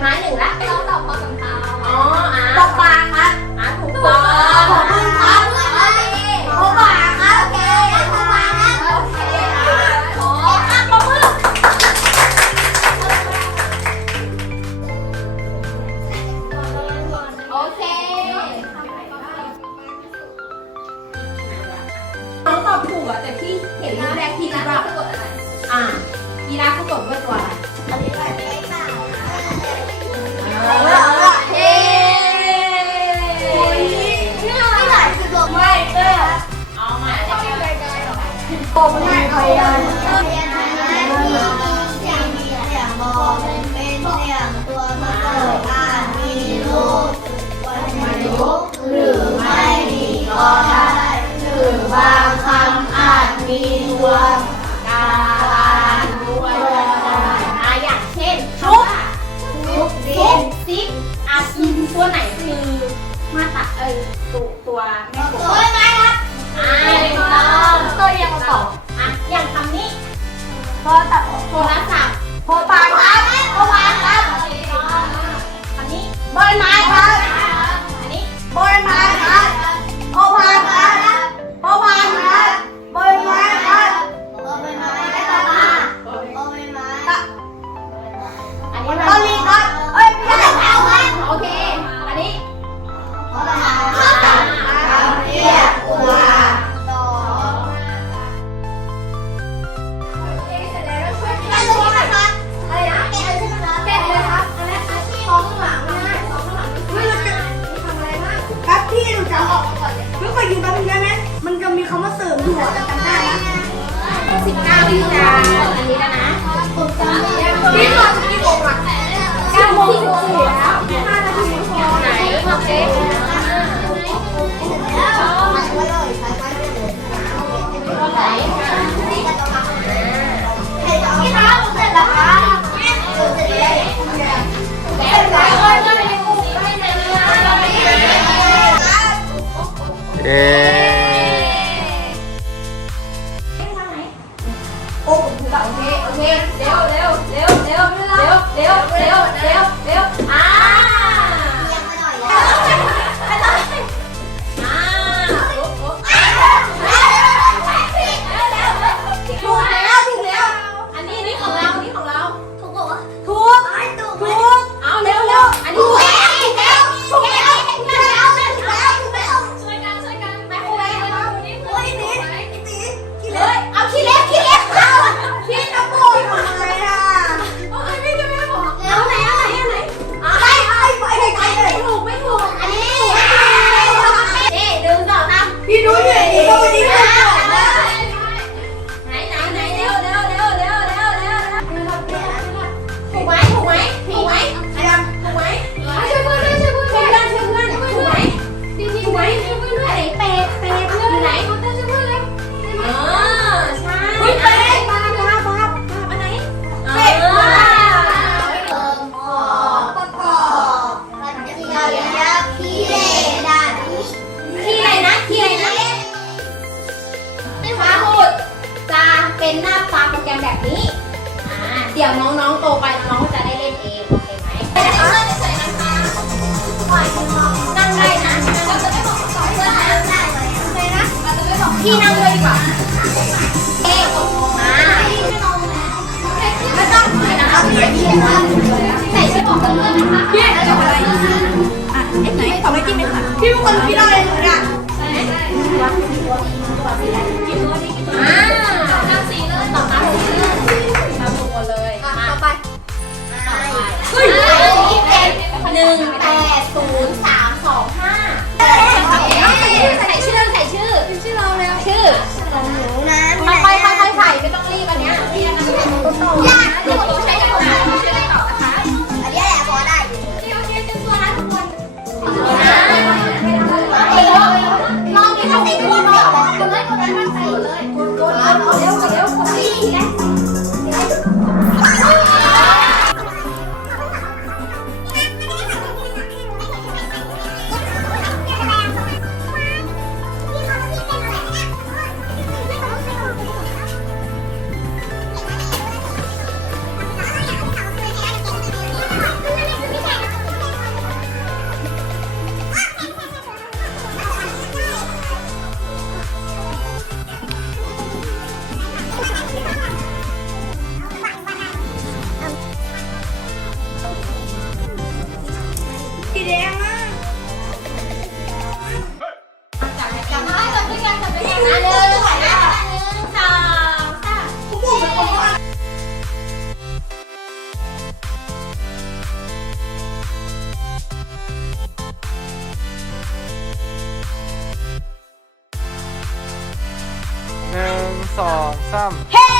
ไม้หนึ่งละต้องตอบพอสำเภาอ๋ออะตกปลาคะอะถูกต้องขอบคุณครับกปลาครับโอเคปลาครับโอเคโอ้อะปรอโอเคน้องตอบถูกอ่แต่พี่เห็นรูปแรกที่นะว่าอะกีฬาประกวดด้วยตัวอะไรอันนี้อะไร เออเอาือมาตราเอ้ตัวตัวแม่บทโอ้ยไม่ครับอ่ต้องตัวยังมาต่ออะอย่างคำนี้โทรศัดโทรศัพท์โทรศัพท์ครับโทรศัพท์ครับคำนี้เบอร์ไหน็นหน้าตาโปรแกรมแบบนี้เดี๋ยวน้องๆโตไปน้องๆก็จะได้เล่นเองโอเคไหมนั่ถ้าเล่นเฉยๆนะคะปล่อยให้น้องนั่งได้นะเราจะไม่บอกต่อเพื่อนนะได้เลยทำไมนะเราจะไม่บอกพี่นั่งด้วยดีกว่าเอ๊ะตกลงมาไม่ต้องคุยนะคะใส่ช่วยบอกเพื่อนนะคะเย้จะอะไรอะไอ้ไหนของไอ้จิ้มไหมคะพี่เป็นคนคิดอะไรเนี่ยใช่ใช่ 1 8 0 Hey!